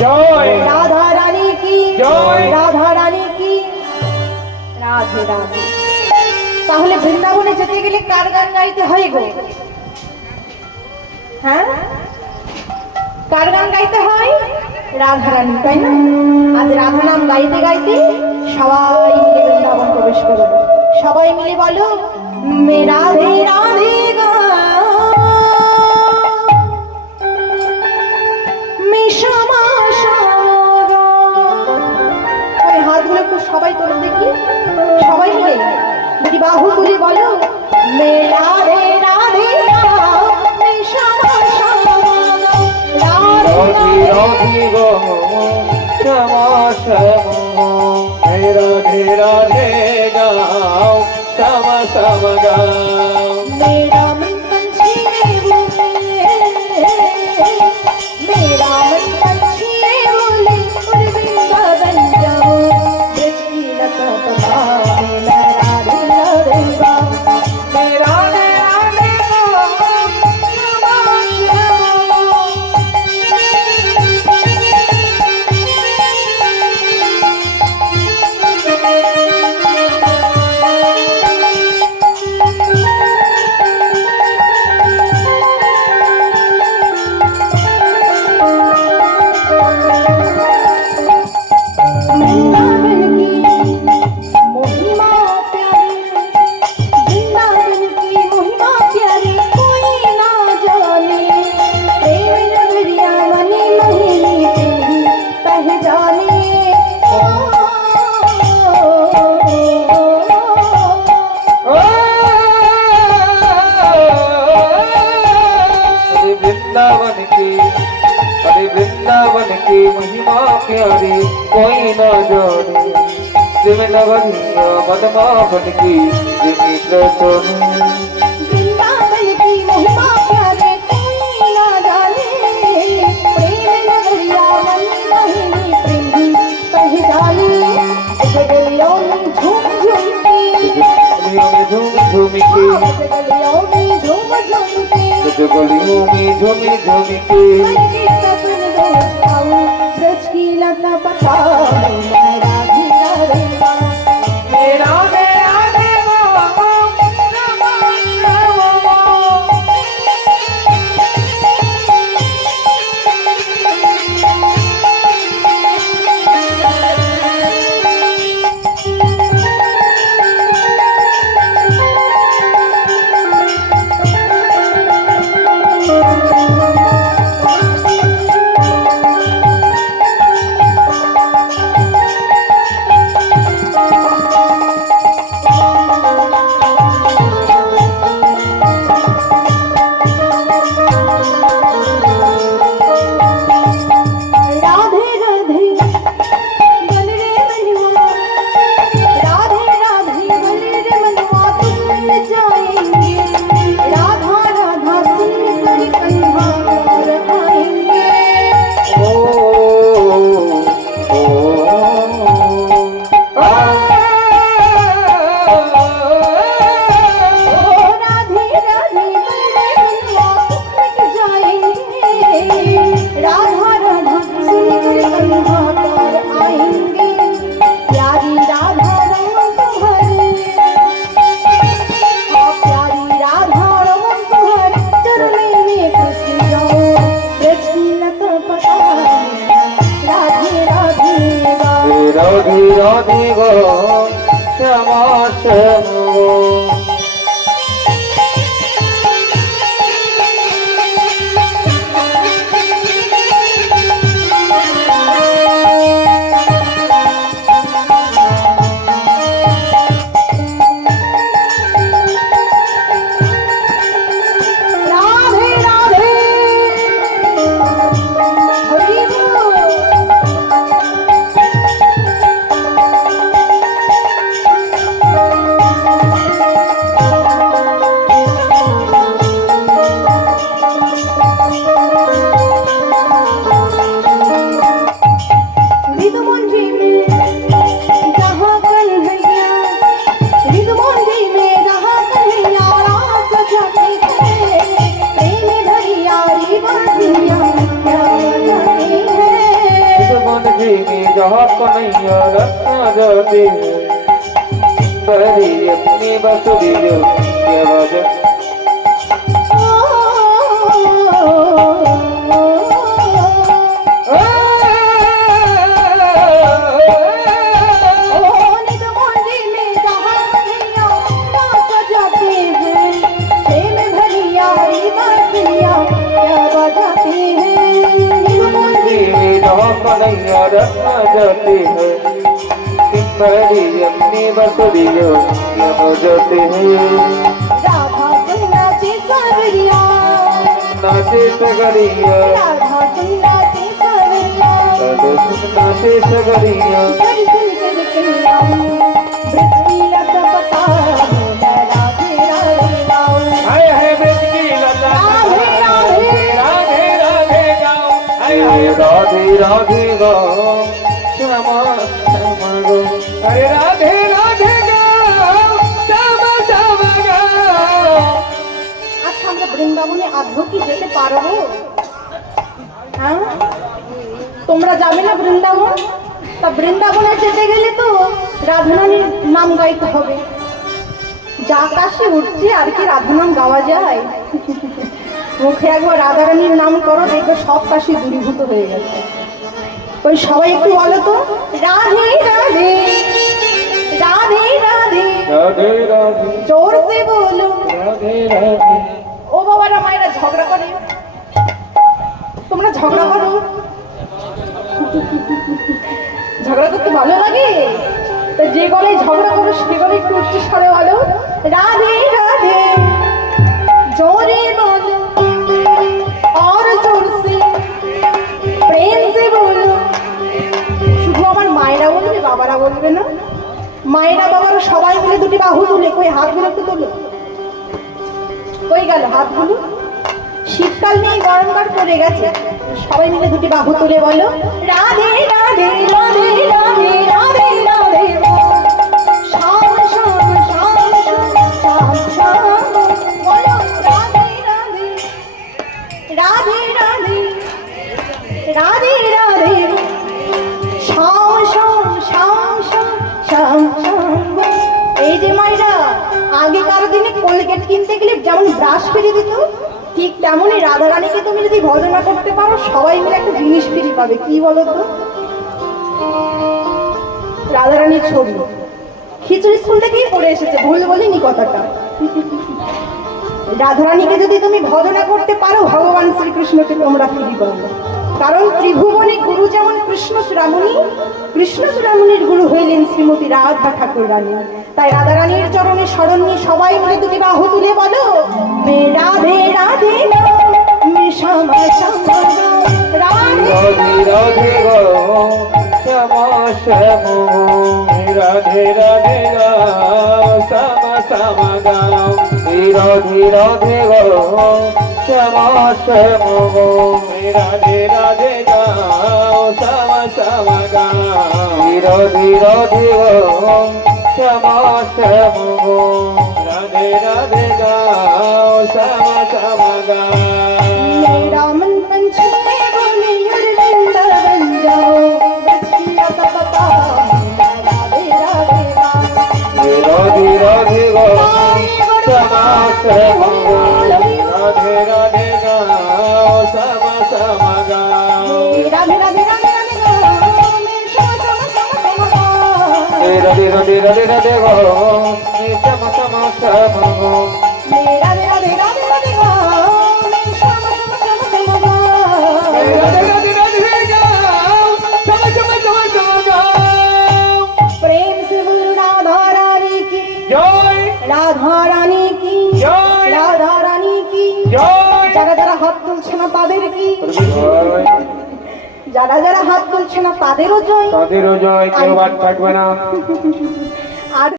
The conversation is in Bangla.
জয় রাধা রানী কি জয়। রাধা রানী কি রাধে রাধে। তাহলে বৃন্দাবনে যেতে গেলে কার গান গাইতে হয় গো? হ্যাঁ, কার গান গাইতে হয়? রাধা রানী, তাই না? আজ রাধা নাম গাইতে গাইতে সবাই মিলে বৃন্দাবন প্রবেশ করো। সবাই মিলে বলো মে রাধে রাধে গা মে শ্যামা শ্যামা গা। ওই হাতগুলো একটু সবাই তোলো দেখি, সবাই মিলে যদি বাহু তুলে বলো মে রাধে রাধে গা মে শ্যামা শ্যামা গা। রাধে রাধি রাধি গো শ্যামা শ্যামা রাধে রাধে গাও শ্যামা শ্যামা গাও। मेरा मन पंछी बोले, मेरा मन पंछी बोले और वृंदावन जाओ ब्रज की लता पता मेरा राधे राधे गाओ। मेरा राधे राधे गाओ श्यामा श्यामा। वृंदावन की महिमा प्यारी, वृंदावन की महिमा प्यारी कोई ना जाने। प्रेम नगरिया मनी महिनी तेरी पहचाने। अरे वृंदावन की महिमा प्यारी कोई ना जाने। जिम नगरिया मन मावन की जिमी प्रसन्न। वृंदावन की महिमा प्यारे कोई ना जाने। प्रेम नगरिया मन मोहिनी प्रेमी पहचाने। जगलियों में झूम झूम के, झूम झूम के जगलियों में झूम झूम के, गलियों में झूमी झूमी के करके सपन रोज खाऊं ब्रज की लता पता मैं राधे राधे गाऊं। मेरा राधे गाऊं श्यामा श्यामा। राधे राधे बन रे मनवा, राधे राधे बन रे मनवा तुम मिल जाएंगे। राधा राधा सुन कर कन्हा और आएंगे। ओ ओ ओ राधे राधे बन रे मनवा तुम मिल जाएंगे। राधा राधा सुन कर कन्हा और आएंगे। प्यारी राधा रमन तुम्हारे, प्यारी राधा रमन तुम्हारे चरणे में खुश जाओ ब्रज की लता पता राधे राधे गाओ। राधे राधे गो श्यामा श्यामा। राधे राधे हरि बोल। रहा कन्हैया रत्ना जाते बड़ी अपनी बसुरी जो ये वजह कन्हैया रत्ना जाते हैं बड़ी अपनी बसुरी जो ये बजाते हैं राधा नाचे सवरिया नाचे सगरिया राधा नाचे सवरिया नाचे सगरिया हाय हाय ब्रज की लता राधे राधे गाओ हाय हाय राधे राधे गाओ श्यामा श्यामा गो अरे राधे राधे गाओ श्यामा श्यामा गाओ আচ্ছা আমরা বৃন্দাবনে আদৌ কি যেতে পারবো? হ্যাঁ তোমরা যাবে না বৃন্দাবন? তা বৃন্দাবনে যেতে গেলে তো রাধারানীর নাম গাইতে হবে। যা কাশি উঠছে আর কি রাধা নাম গাওয়া যায়? মুখে একবার রাধারানীর নাম করো, দেখবে সব কাশি দূরীভূত হয়ে গেছে। ওই সবাই একটু বলো তো, রাধে রাধে রাধে রাধে राधे राधे জোর সে বলো। राधे राधे ও বাবারা মায়েরা ঝগড়া করে, তোমরা ঝগড়া করো? ঝগড়া করতে ভালো লাগে? তা যে গলায় ঝগড়া করো সে গলায় একটু উচ্চ স্বরে বলো, রাধে রাধে জোরে বলো আর জোর সে প্রেম সে বলো। শুধু আমার মায়েরা বলবে, বাবারা বলবে না? মায়েরা বাবারা সবাই মিলে দুটি বাহু তুলে, কই হাতগুলো একটু তোলো, কই গেল হাতগুলো? শীতকাল নেই, গরমকাল পড়ে গেছে। সবাই মিলে দুটি বাহু তুলে বলো, রাধে রাধে রাধে রাধে রাধে রাধে শ্যাম শ্যাম শ্যাম শ্যাম শ্যাম বলো, রাধে রাধে রাধে রাধে রাধে রাধে শ্যাম শ্যাম শ্যাম শ্যাম শ্যাম শ্যাম। এই যে মায়েরা আগেকার দিনে কোলগেট কিনতে গেলে যেমন ব্রাশ ফিরে দিত, ঠিক তেমনই রাধারানীকে তুমি যদি ভজনা করতে পারো সবাই মিলে একটা জিনিস ফিরে পাবে। কি বলো তো? রাধারানীর ছবি খিচুড়ি স্কুল থেকেই পড়ে এসেছে, ভুল বলিনি কথাটা। রাধারানীকে যদি তুমি ভজনা করতে পারো ভগবান শ্রীকৃষ্ণকে তোমরা ফিরে পাবে। কারণ ত্রিভুবনে গুরু যেমন কৃষ্ণ চূড়ামণি, কৃষ্ণ চূড়ামণির গুরু হইলেন শ্রীমতী রাধা ঠাকুর রানী। তাই রাধারানীর চরণে শরণ নিয়ে সবাই মিলে দুটি বাহু তুলে বলো, মে রাধে রাধে মে শ্যামা শ্যামা রাধে राधे राधे गाओ श्यामा श्यामा राधे राधे गाओ श्यामा श्यामा गाओ राधे राधे गाओ श्यामा श्यामा राधे राधे गाओ श्यामा श्यामा गाओ राधे राधे गाओ श्यामा श्यामा राधे राधे गाओ श्यामा श्यामा गाओ मेरा मन पंछी बोले वृंदावन जाओ, बचिया का पता राधे राधे राधे राधे गाओ श्यामा श्यामा राधे राधे गाओ श्यामा श्यामा गाओ राधे राधे राधे राधे गाओ मैं श्यामा श्यामा श्यामा गाओ। राधे राधे राधे राधे गाओ श्यामा श्यामा श्यामा गाओ राधे राधे राधे राधे गाओ मैं श्यामा श्यामा श्यामा श्यामा गाओ। राधे राधे राधे गाओ श्यामा श्यामा श्यामा गाओ प्रेम से बोलो राधा रानी की जय राधा रानी की जय राधा रानी की जय যারা যারা হাত তুলছে না তাদের কি, যারা যারা হাত তুলছে না তাদেরও জয়। তাদেরও জয়, কেউ বাদ থাকবে না।